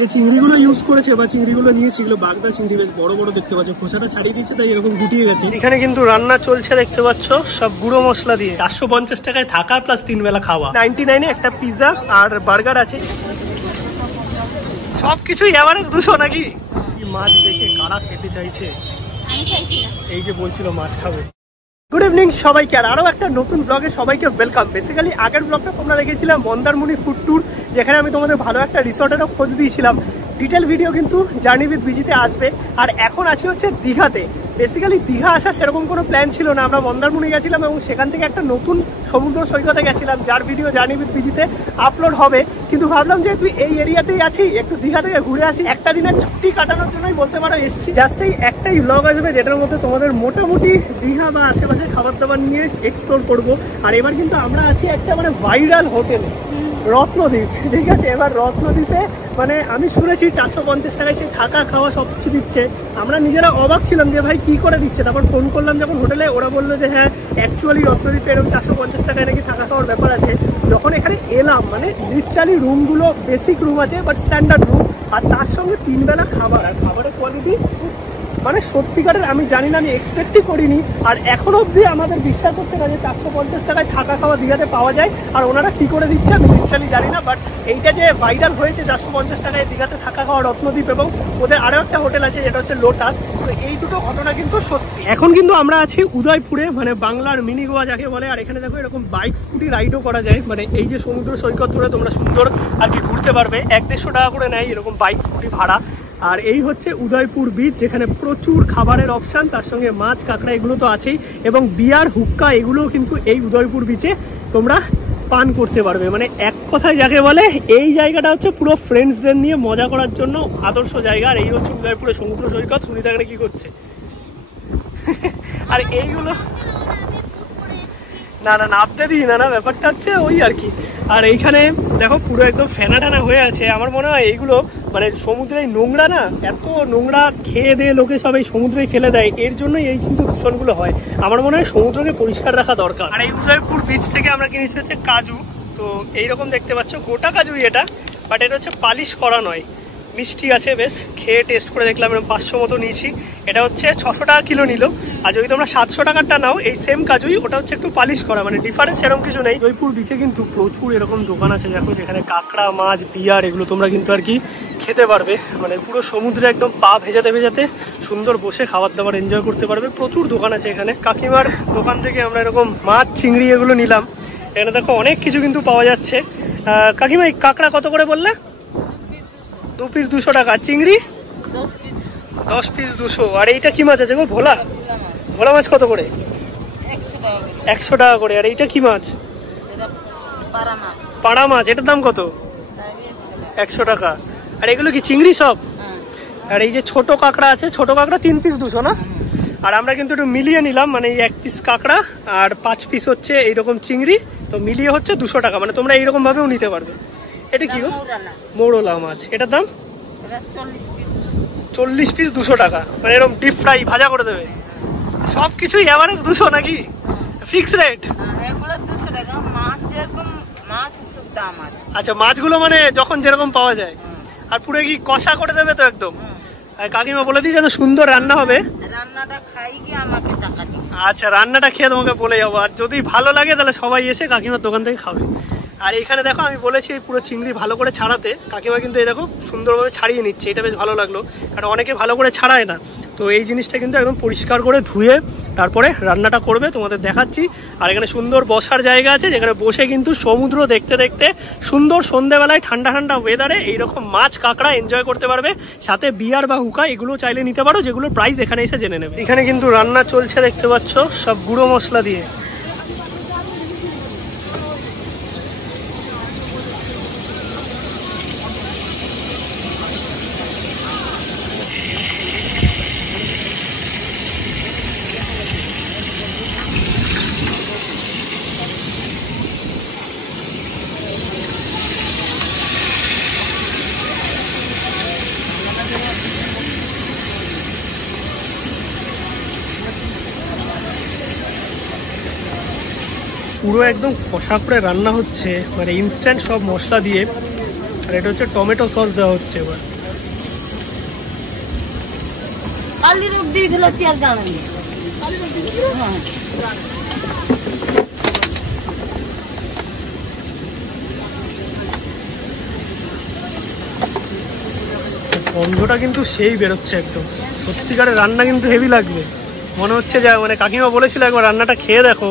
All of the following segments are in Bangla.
যে চিংড়িগুলো ইউজ করেছে বা চিংড়িগুলো নিয়েছে এগুলো বাগদা চিংড়ি, বেশ বড় বড় দেখতে পাচ্ছ, খোসাটা ছাড়িয়ে দিয়েছে তাই এরকম গুটিয়ে গেছে। এখানে কিন্তু রান্না চলছে দেখতে পাচ্ছ, সব গুঁড়ো মশলা দিয়ে। 450 টাকায় থাকা প্লাস 3 বেলা খাওয়া। 99 একটা পিৎজা আর বার্গার আছে। সবকিছুই এভারেজ 200 নাকি? মাছ দেখে কারা খেতে চাইছে? এই যে বলছিল মাছ খাবে। গুড ইভিনিং সবাইকে, আর আরো একটা নতুন ব্লগে সবাইকে ওয়েলকাম। বেসিক্যালি আগের ব্লগটা তোমরা দেখেছিলাম মন্দারমণি ফুড ট্যুর, যেখানে আমি তোমাদের ভালো একটা রিসর্টেরও খোঁজ দিয়েছিলাম। ডিটেল ভিডিও কিন্তু জার্নি উইথ বিজিতে আসবে। আর এখন আছি হচ্ছে দীঘাতে। বেসিক্যালি দীঘা আসার সেরকম কোনো প্ল্যান ছিল না, আমরা মন্দারমণি গেছিলাম এবং সেখান থেকে একটা নতুন সমুদ্র সৈকতে গেছিলাম, যার ভিডিও জার্নি উইথ বিজিতে আপলোড হবে। কিন্তু ভাবলাম যে তুই এই এরিয়াতেই আছি, একটু দীঘা থেকে ঘুরে আসি। একটা দিনের ছুটি কাটানোর জন্যই বলতে পারো এসেছি। জাস্ট এই একটাই ব্লগ আসবে যেটার মধ্যে তোমাদের মোটামুটি দীঘা বা আশেপাশে খাবার দাবার নিয়ে এক্সপ্লোর করব। আর এবার কিন্তু আমরা আছি একটা মানে ভাইরাল হোটেলে, রত্নদ্বীপ। ঠিক আছে, এবার রত্নদ্বীপে মানে আমি শুনেছি 450 টাকায় সে থাকা খাওয়া সব কিছু দিচ্ছে। আমরা নিজেরা অবাক ছিলাম যে ভাই কি করে দিচ্ছে। তারপর ফোন করলাম যখন হোটেলে, ওরা বললো যে হ্যাঁ অ্যাকচুয়ালি রত্নদ্বীপে এরকম 450 টাকায় নাকি থাকা খাওয়ার ব্যাপার আছে। যখন এখানে এলাম মানে লিটারালি রুমগুলো বেসিক রুম আছে বাট স্ট্যান্ডার্ড রুম, আর তার সঙ্গে 3 বেলা খাবার। আর খাবারের কোয়ালিটি মানে সত্যিকারের আমি জানি না, আমি এক্সপেক্টই করিনি। আর এখনো অবধি আমাদের বিশ্বাস হচ্ছে না যে 450 টাকায় থাকা খাওয়া দীঘাতে পাওয়া যায়। আর ওনারা কি করে দিচ্ছে আমি লিটারালি জানি না, বাট এইটা যে ভাইরাল হয়েছে 450 টাকায় দীঘাতে থাকা খাওয়া রত্নদ্বীপ, এবং ওদের আরও একটা হোটেল আছে যেটা হচ্ছে লোটাস, তো এই দুটো ঘটনা কিন্তু সত্যি। এখন কিন্তু আমরা আছি উদয়পুরে, মানে বাংলার মিনি গোয়া যাকে বলে। আর এখানে দেখো এরকম বাইক স্কুটি রাইডও করা যায়, মানে এই যে সমুদ্র সৈকত ধরে তোমরা সুন্দর আর কি ঘুরতে পারবে। 150 টাকা করে নেয় এরকম বাইক স্কুটি ভাড়া। আর এই হচ্ছে উদয়পুর বিচ, যেখানে প্রচুর খাবারের অপশান, তার সঙ্গে মাছ কাঁকড়া এগুলো তো আছেই, এবং বিয়ার হুক্কা এগুলোও কিন্তু এই উদয়পুর বিচে তোমরা পান করতে পারবে। মানে এক কথায় যাকে বলে এই জায়গাটা হচ্ছে পুরো ফ্রেন্ডসদের নিয়ে মজা করার জন্য আদর্শ জায়গা। আর এই হচ্ছে উদয়পুরের সমুদ্র সৈকত। সুনিতা এখানে কি করছে? আর এইগুলো না না নামতে দিই না, ব্যাপারটা হচ্ছে ওই আর কি। আর এইখানে দেখো পুরো একদম ফেনা টানা হয়ে আছে। আমার মনে হয় এইগুলো মানে সমুদ্রে নোংরা না, এত নোংরা খেয়ে দিয়ে লোকে সব এই সমুদ্রেই ফেলে দেয়, এর জন্যই এই কিন্তু দূষণগুলো হয়। আমার মনে হয় সমুদ্রকে পরিষ্কার রাখা দরকার। আর এই উদয়পুর বিচ থেকে আমরা কিনেছি হচ্ছে কাজু। তো এইরকম দেখতে পাচ্ছ গোটা কাজুই এটা, বাট এটা হচ্ছে পালিশ করা নয়। মিষ্টি আছে বেশ, খেয়ে টেস্ট করে দেখলাম, এরকম 500 মতো নিয়েছি। এটা হচ্ছে 600 টাকা কিলো নিল। আর যদি তোমরা 700 টাকারটা নাও এই সেম কাজুই, ওটা হচ্ছে একটু পালিশ করা, মানে ডিফারেন্স এরকম কিছু নেই। জয়পুর বিচে কিন্তু প্রচুর এরকম দোকান আছে দেখো, যেখানে কাঁকড়া মাছ বিয়ার এগুলো তোমরা কিন্তু আর কি খেতে পারবে। মানে পুরো সমুদ্রে একদম পা ভেজাতে ভেজাতে সুন্দর বসে খাবার দাবার এনজয় করতে পারবে। প্রচুর দোকান আছে এখানে। কাকিমার দোকান থেকে আমরা এরকম মাছ চিংড়ি এগুলো নিলাম। এখানে দেখো অনেক কিছু কিন্তু পাওয়া যাচ্ছে। কাকিমা এই কাঁকড়া কত করে বললে? 2 পিস 200 টাকা। চিংড়ি 10 পিস 200। আর এইটা কি মাছ আছে গো? ভোলা। ভোলা মাছ কত করে? 100 টাকা করে। আর এইটা কি মাছ? পাড়া মাছ। এটার দাম কত? 100 টাকা। আর এগুলো কি চিংড়ি সব? আর এই যে ছোট কাঁকড়া আছে, ছোট কাঁকড়া 3 পিস 200 না? আর আমরা কিন্তু একটু মিলিয়ে নিলাম, মানে এই 1 পিস কাঁকড়া আর 5 পিস হচ্ছে এইরকম চিংড়ি, তো মিলিয়ে হচ্ছে 200 টাকা। মানে তোমরা এইরকম ভাবেও নিতে পারবে। এটা কি গো? মৌরলা মাছ। এটার দাম 40 পিস 200 টাকা। মানে এরকম ডিপ ফ্রাই ভাজা করে দেবে। সবকিছুই এভারেজ 200 নাকি? Fix rate? আচ্ছা, মাছগুলো মানে যখন যেরকম পাওয়া যায়। আর পুরো কি কষা করে দেবে তো একদম? আর কাকিমা বলে দিই যেন সুন্দর রান্না হবে। আচ্ছা, রান্নাটা খেয়ে তোমাকে বলে যাবো। আর যদি ভালো লাগে তাহলে সবাই এসে কাকিমার দোকান থেকে খাবে। আর এখানে দেখো আমি বলেছি পুরো চিংড়ি ভালো করে ছাড়াতে, কাকিমা কিন্তু এই দেখো সুন্দরভাবে ছাড়িয়ে নিচ্ছে। এটা বেশ ভালো লাগলো, কারণ অনেকে ভালো করে ছাড়ায় না। তো এই জিনিসটা কিন্তু একদম পরিষ্কার করে ধুয়ে তারপরে রান্নাটা করবে, তোমাদের দেখাচ্ছি। আর এখানে সুন্দর বসার জায়গা আছে, যেখানে বসে কিন্তু সমুদ্র দেখতে দেখতে সুন্দর সন্ধ্যেবেলায় ঠান্ডা ঠান্ডা ওয়েদারে এইরকম মাছ কাঁকড়া এনজয় করতে পারবে। সাথে বিয়ার বা হুকা এগুলো চাইলে নিতে পারো, যেগুলোর প্রাইস এখানে এসে জেনে নেবে। এখানে কিন্তু রান্না চলছে দেখতে পাচ্ছ, সব গুঁড়ো মশলা দিয়ে। পুরো একদম কষা করে রান্না হচ্ছে, মানে ইনস্ট্যান্ট সব মশলা দিয়ে। আর এটা হচ্ছে টমেটো সস দেওয়া হচ্ছে এবার। গন্ধটা কিন্তু সেই বেরোচ্ছে একদম, সত্যিকারের রান্না কিন্তু হেভি লাগবে মনে হচ্ছে। যা মানে কাকিমা বলেছিল একবার রান্নাটা খেয়ে দেখো,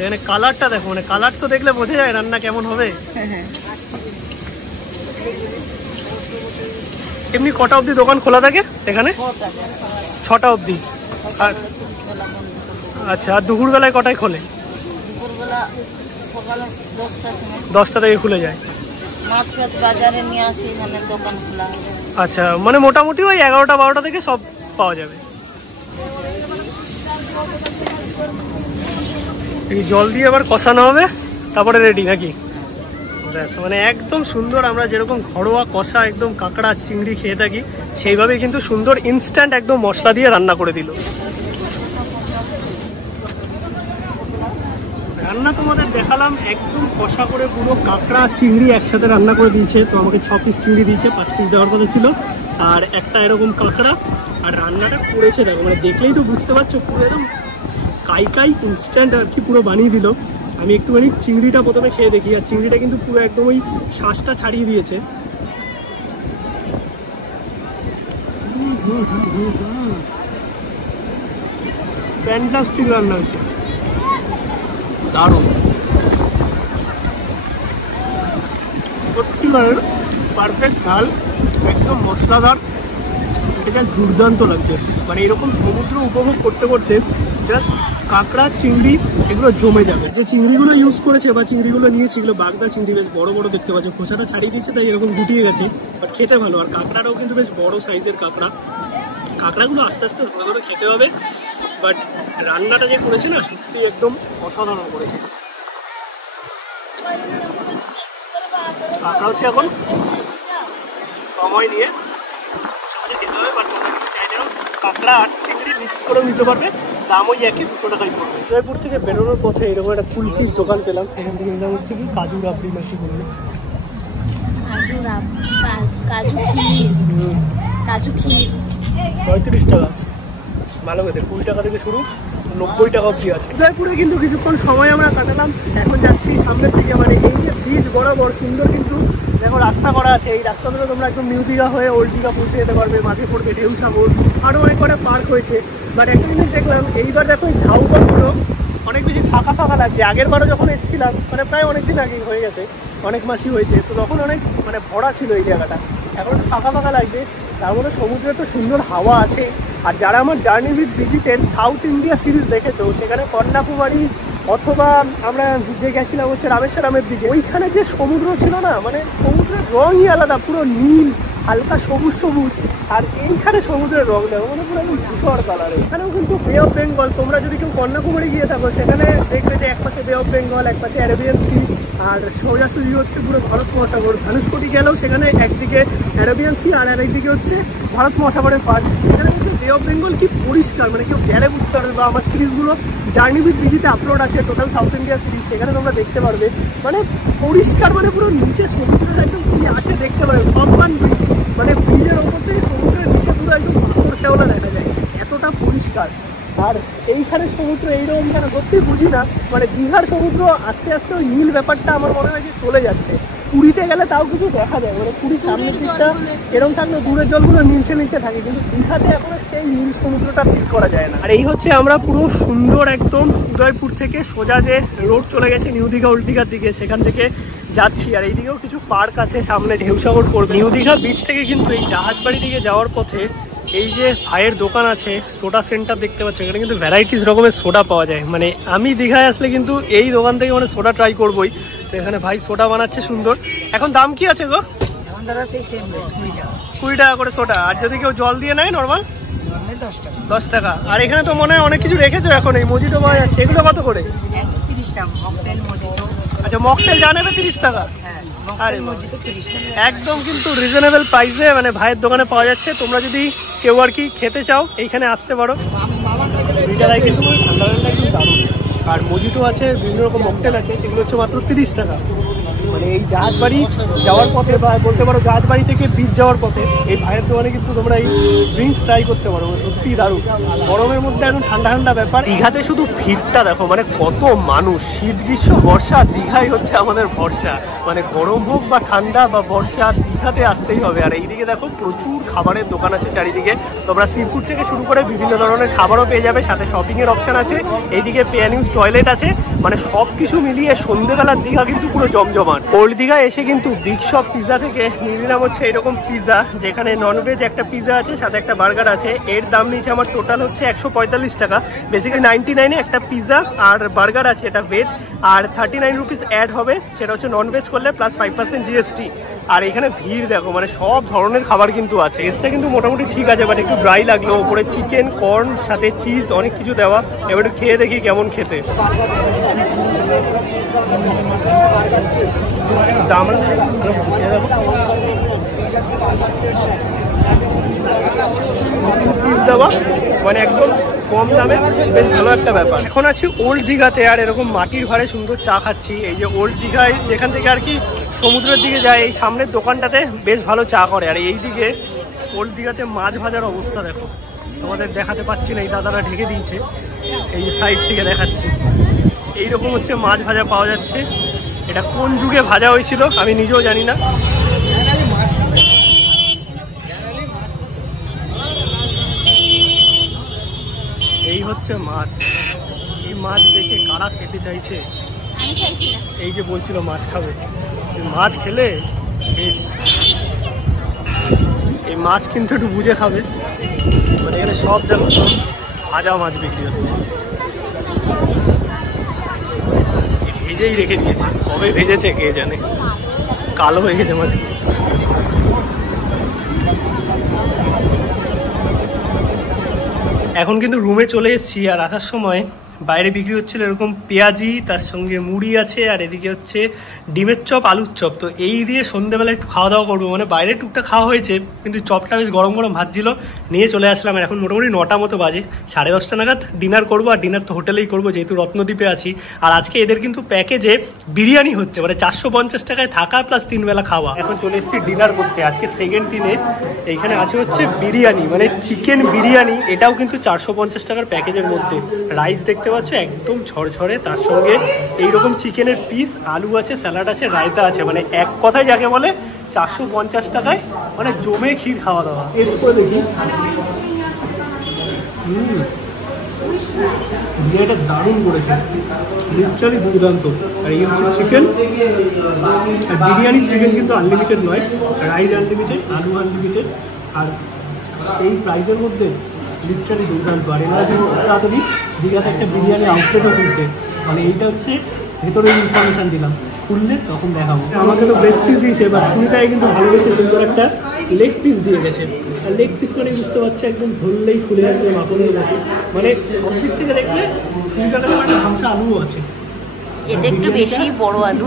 এখানে কালারটা দেখো, মানে কালার তো দেখলে বোঝা যায় রান্না কেমন হবে। এমনি কটা অবধি দোকান খোলা থাকে এখানে? 6টা অবধি। আর আচ্ছা, আর দুপুরবেলায় কটায় খোলে? 10টা থেকে খুলে যায়। আচ্ছা, মানে মোটামুটি ওই 11টা 12টা থেকে সব পাওয়া যাবে। জল দিয়ে আবার কষানো হবে, তারপরে রেডি নাকি? মানে একদম সুন্দর, আমরা যেরকম ঘরোয়া কষা একদম কাঁকড়া চিংড়ি খেয়ে থাকি সেইভাবে কিন্তু সুন্দর ইনস্ট্যান্ট একদম মশলা দিয়ে রান্না করে দিল। রান্না তোমাদের দেখালাম, একদম কষা করে পুরো কাঁকড়া চিংড়ি একসাথে রান্না করে দিয়েছে। তো আমাকে 6 পিস চিংড়ি দিয়েছে, 5 পিস দেওয়ার কথা ছিল, আর একটা এরকম কাঁকড়া। আর রান্নাটা করেছে দেখো, মানে দেখলেই তো বুঝতে পারছো পুরো একদম কাই ইনস্ট্যান্ট আর কি পুরো বানিয়ে দিল। আমি একটুখানি চিংড়িটা প্রথমে খেয়ে দেখি, আর চিংড়িটা কিন্তু পুরো একদম ওই শ্বাসটা ছাড়িয়ে দিয়েছে। ফ্যান্টাস্টিক রান্না হয়েছে, দারুণ, সত্যিকারের পারফেক্ট ঝাল, একদম মশলাদার, এটা দুর্দান্ত লাগছে। মানে এরকম সমুদ্র উপভোগ করতে করতে জাস্ট কাঁকড়া চিংড়ি এগুলো জমে যাবে। যে চিংড়িগুলো ইউজ করেছে বা চিংড়িগুলো নিয়েছে, এগুলো বাগদা চিংড়ি, বেশ বড় বড় দেখতে পাচ্ছ, খোসাটা ছাড়িয়ে দিয়েছে তাই এরকম গুটিয়ে গেছে, বাট খেতে ভালো। আর কাঁকড়াটাও কিন্তু বেশ বড় সাইজের কাঁকড়া। কাঁকড়াগুলো আস্তে আস্তে ধরে ধরে খেতে হবে, বাট রান্নাটা যে করেছে না সত্যি একদম অসাধারণ করেছে। কাঁকড়া হচ্ছে এখন সময় নিয়ে খেতে হবে, বাট তোমরা কিন্তু চাইলে কাঁকড়া আর চিংড়ি মিক্স করেও নিতে পারবে, দাম ওই একই 200 টাকাই পড়বে। জয়পুর থেকে বেরোনোর পথে এরকম একটা কুলফির দোকান পেলাম, সেখান থেকে নিলাম হচ্ছে কি কাজু রাবড়ি মাছি বলবে, কাজু ক্ষীর 35 টাকা। ভালো খেতে, 20 টাকা থেকে শুরু, 90 টাকা অবধি আছে। জয়পুরে কিন্তু কিছুক্ষণ সময় আমরা কাটালাম, এখন যাচ্ছি সামনের দিকে। মানে এই যে ব্রিজ বরাবর সুন্দর কিন্তু দেখো রাস্তা করা আছে, এই রাস্তা ধরে তোমরা একদম নিউ দীঘা হয়ে ওল্ড দীঘা পৌঁছে যেতে পারবে। মাঝে পড়বে ঢেউসাগর, আরও অনেক কটা পার্ক হয়েছে। বাট একটা জিনিস দেখলাম, এইবার দেখো এই ঝাউবনগুলো অনেক বেশি ফাঁকা ফাঁকা লাগছে। আগের বারও যখন এসেছিলাম, মানে প্রায় অনেক দিন আগেই হয়ে গেছে, অনেক মাসই হয়েছে, তো তখন অনেক মানে ভরা ছিল এই জায়গাটা, এখন ফাঁকা ফাঁকা লাগবে। তার মধ্যে সমুদ্রে তো সুন্দর হাওয়া আছে। আর যারা আমার journey with visited south India series দেখেছো, সেখানে কন্যাকুমারী অথবা আমরা যে গেছিলাম হচ্ছে রামেশ্বরমের দিকে, ওইখানে যে সমুদ্র ছিল না, মানে সমুদ্রের রঙই আলাদা, পুরো নীল হালকা সবুজ সবুজ। আর এইখানে সমুদ্রের রং দেখো, মানে পুরো একদম ধূসর কালার। এখানেও কিন্তু বে অফ বেঙ্গল, তোমরা যদি কেউ কন্যাকুমারী গিয়ে থাকো সেখানে দেখবে যে এক পাশে বে অফ বেঙ্গল, এক পাশে অ্যারেবিয়ান সি, আর সোজাসুজি হচ্ছে পুরো ভারত মহাসাগর। ধনুষকোটি গেলেও সেখানে একদিকে অ্যারেবিয়ান সি আর আরেকদিকে হচ্ছে ভারত মহাসাগরের পাশ। সেখানে কিন্তু বে অফ বেঙ্গল কি পরিষ্কার, মানে কেউ গেলে বুঝতে পারবে। বা আমার সিরিজগুলো জার্নি উইথ ভিজিতে আপলোড আছে, টোটাল সাউথ ইন্ডিয়া সিরিজ, সেখানে তোমরা দেখতে পারবে। মানে পরিষ্কার, মানে পুরো নিচে সমুদ্রটা একদম কি আছে দেখতে পারবে। কম্পান ব্রিজ, মানে ব্রিজের ওপর থেকে সমুদ্রের নিচে পুরো একদম পাথর শেওলা দেখা যায়, এতটা পরিষ্কার। আর এইখানে সমুদ্র এইরকম যেন সত্যি বুঝি না, মানে দীঘার সমুদ্র আস্তে আস্তে ওই নীল ব্যাপারটা আমার মনে হয় যে চলে যাচ্ছে। পুরীতে গেলে তাও কিছু দেখা যায়, মানে পুরীর সামনের দিকটা এরকম থাকলে দূরের জলগুলো নীলচে নীলচে থাকে, কিন্তু দীঘাতে এখনো সেই নীল সমুদ্রটা ফিল করা যায় না। আর এই হচ্ছে আমরা পুরো সুন্দর একদম উদয়পুর থেকে সোজা যে রোড চলে গেছে নিউ দীঘা ওল্ড দীঘার দিকে, সেখান থেকে যাচ্ছি। আর এইদিকেও কিছু পার্ক আছে, সামনে ঢেউসাগর পড়বে। নিউ দীঘা বিচ থেকে কিন্তু এই জাহাজবাড়ি দিকে যাওয়ার পথে এই যে ভাইয়ের দোকান আছে, সোডা সেন্টার দেখতে পাচ্ছ, এখানে কিন্তু ভ্যারাইটিস রকমের সোডা পাওয়া যায়। মানে আমি দীঘায় আসলে কিন্তু এই দোকান থেকে মানে সোডা ট্রাই করবোই। তো এখানে ভাই সোডা বানাচ্ছে সুন্দর। এখন দাম কি আছে গো? 20 টাকা করে সোডা। আর যদি কেউ জল দিয়ে নেয় নর্মাল 10 টাকা। আর এখানে তো মনে হয় অনেক কিছু রেখেছো, এখন এই মজিটো পাওয়া যাচ্ছে, এগুলো কত করে? 30 টাকা মকটেল মজিটো। আচ্ছা, মকটেল যা নেবে 30 টাকা। আরে একদম কিন্তু রিজনেবল প্রাইসে মানে ভাইয়ের দোকানে পাওয়া যাচ্ছে। তোমরা যদি কেউ আর কি খেতে চাও এইখানে আসতে পারো। দুইটাই কিন্তু ঠান্ডা ঠান্ডা কিন্তু দারুণ। আর মজিটো আছে, বিভিন্ন রকম মকটেল আছে, সেগুলো হচ্ছে মাত্র 30 টাকা। মানে এই জাহাজবাড়ি যাওয়ার পথে বা বলতে পারো জাহাজবাড়ি থেকে বিচ যাওয়ার পথে এই ভাইয়ের দোকানে কিন্তু তোমরা এই ড্রিঙ্কস ট্রাই করতে পারো, সত্যি দারুণ। গরমের মধ্যে একদম ঠান্ডা ঠান্ডা ব্যাপার। দীঘাতে শুধু ভিড়টা দেখো, মানে কত মানুষ, শীত গ্রীষ্ম বর্ষা দীঘাই হচ্ছে আমাদের ভরসা। মানে গরম হোক বা ঠান্ডা বা বর্ষা দীঘাতে আসতেই হবে। আর এইদিকে দেখো প্রচুর খাবারের দোকান আছে চারিদিকে, তোমরা সি ফুড থেকে শুরু করে বিভিন্ন ধরনের খাবারও পেয়ে যাবে, সাথে শপিং এর অপশন আছে। এইদিকে পে অ্যান্ড ইউজ টয়লেট আছে, মানে সবকিছু মিলিয়ে সন্ধ্যেবেলার দীঘা কিন্তু পুরো জমজমাট। ওল্ড দীঘা এসে কিন্তু বিগ শপ পিৎজা থেকে নিয়ে নিলাম হচ্ছে এরকম পিৎজা, যেখানে ননভেজ একটা পিৎজা আছে, সাথে একটা বার্গার আছে। এর দাম নিয়েছে আমার টোটাল হচ্ছে 145 টাকা। বেসিক্যালি 99-এ একটা পিৎজা আর বার্গার আছে, এটা ভেজ, আর 39 রুপিস অ্যাড হবে, সেটা হচ্ছে ননভেজ করলে প্লাস 5% জিএসটি। আর এখানে ভিড় দেখো, মানে সব ধরনের খাবার কিন্তু আছে। টেস্টটা কিন্তু মোটামুটি ঠিক আছে, বাট একটু ড্রাই লাগলো। ওপরে চিকেন, কর্ন, সাথে চিজ, অনেক কিছু দেওয়া। এবার একটু খেয়ে দেখি কেমন খেতে। দাম পিস দেওয়া, মানে একদম কম দামে, বেশ ভালো একটা ব্যাপার। এখন আছি ওল্ড দীঘাতে, আর এরকম মাটির ভাড়ে সুন্দর চা খাচ্ছি। এই যে ওল্ড দীঘায় যেখান থেকে আর কি সমুদ্রের দিকে যায়, এই সামনের দোকানটাতে বেশ ভালো চা করে। আর এই দিকে ওল্ড দীঘাতে মাছ ভাজার অবস্থা দেখো, তোমাদের দেখাতে পাচ্ছি না, এই দাদারা ঢেকে দিয়েছে, এই সাইড থেকে দেখাচ্ছি। এইরকম হচ্ছে মাছ ভাজা পাওয়া যাচ্ছে। এটা কোন যুগে ভাজা হয়েছিল আমি নিজেও জানি না। এই হচ্ছে মাছ। এই মাছ দেখে কারা খেতে চাইছে? এই যে বলছিল মাছ খাবে, মাছ খেলে এই মাছ কিন্তু একটু বুঝে খাবে। মানে এখানে সব জায়গা ভাজা মাছ বিক্রি হচ্ছে, ভেজেই রেখে দিয়েছে, কবে ভেজেছে কে জানে, কালো হয়ে গেছে মাছ। এখন কিন্তু রুমে চলে এসেছি, আর আসার সময় বাইরে বিক্রি হচ্ছিল এরকম পেঁয়াজি, তার সঙ্গে মুড়ি আছে, আর এদিকে হচ্ছে ডিমের চপ, আলুর চপ। তো এই দিয়ে সন্ধ্যেবেলা একটু খাওয়া দাওয়া করবো। মানে বাইরে টুকটা খাওয়া হয়েছে, কিন্তু চপটা বেশ গরম গরম ভাজছিল, নিয়ে চলে আসলাম। আর এখন মোটামুটি 9টা মতো বাজে, 10:30 নাগাদ ডিনার করবো। আর ডিনার তো হোটেলেই করবো, যেহেতু রত্নদ্বীপে আছি। আর আজকে এদের কিন্তু প্যাকেজে বিরিয়ানি হচ্ছে, মানে 450 টাকায় থাকা প্লাস 3 বেলা খাওয়া। এখন চলে এসেছি ডিনার করতে, আজকে সেকেন্ড দিনে। এইখানে আছে হচ্ছে বিরিয়ানি, মানে চিকেন বিরিয়ানি, এটাও কিন্তু 450 টাকার প্যাকেজের মধ্যে। রাইস দেখতে পাচ্ছ একদম ঝরঝরে, তার সঙ্গে এইরকম চিকেনের পিস, আলু আছে, স্যালাড আছে, রায়তা আছে। মানে এক কথায় যাকে বলে 450 টাকায় মানে জমে ক্ষীর খাওয়া দাওয়া। টেস্ট করে দেখি। বিরিয়ানিটা দারুণ করেছে, লিটারালি দুর্দান্ত। আর এই হচ্ছে চিকেন, আর বিরিয়ানির চিকেন কিন্তু আনলিমিটেড নয়, রাইস আনলিমিটেড, আলু আনলিমিটেড। আর এই প্রাইসের মধ্যে লিটারালি দুর্দান্ত। আর এরা কিন্তু তাড়াতাড়ি দীঘাতে একটা বিরিয়ানি আউটলেটও খুলছে। মানে এইটা হচ্ছে ভেতরে ইনফরমেশান দিলাম, খুললে তখন দেখাবো। আমাকে তো বেস্ট পিস দিয়েছে, এবার সুনিতায় কিন্তু ভালোবেসে সুন্দর একটা লেগ পিস দিয়ে গেছে। আর লেগ পিস মানে বুঝতে পারছে একদম ধরলেই খুলে আসবে মাখনের মতো। মানে সব দিক থেকে দেখলে সুনিতার কাছে একটা ঝামসা আলুও আছে, এটা একটু বেশি বড় আলু।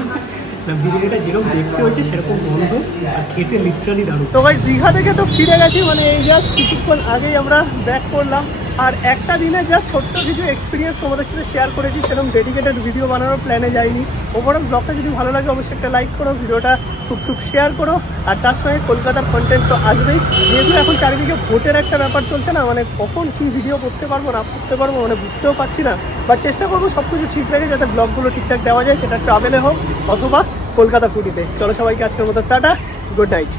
বিরিয়ানিটা যেরকম দেখতে হয়েছে সেরকম গন্ধ, আর খেতে লিটারালি দারুণ। তো ভাই দীঘা থেকে তো ফিরে গেছি, মানে এই জাস্ট কিছুক্ষণ আগেই আমরা ব্যাক করলাম। আর একটা দিনে জাস্ট ছোট্ট কিছু এক্সপিরিয়েন্স তোমাদের সাথে শেয়ার করেছি, সেরকম ডেডিকেটেড ভিডিও বানানোর প্ল্যানে যাইনি। ওভারঅল ব্লগটা যদি ভালো লাগে অবশ্যই একটা লাইক করো, ভিডিওটা খুব শেয়ার করো। আর তার সঙ্গে কলকাতার কন্টেন্ট তো আসবেই, যেহেতু এখন চারিদিকে ভোটের একটা ব্যাপার চলছে না, মানে কখন কী ভিডিও করতে পারবো না করতে পারবো মানে বুঝতেও পারছি না। বাট চেষ্টা করবো সব কিছু ঠিক রেখে যাতে ব্লগগুলো ঠিকঠাক দেওয়া যায়, সেটা ট্রাভেলে হোক অথবা কলকাতা ফুডিতে। চলো সবাইকে আজকের মতো টাটা, গুড নাইট।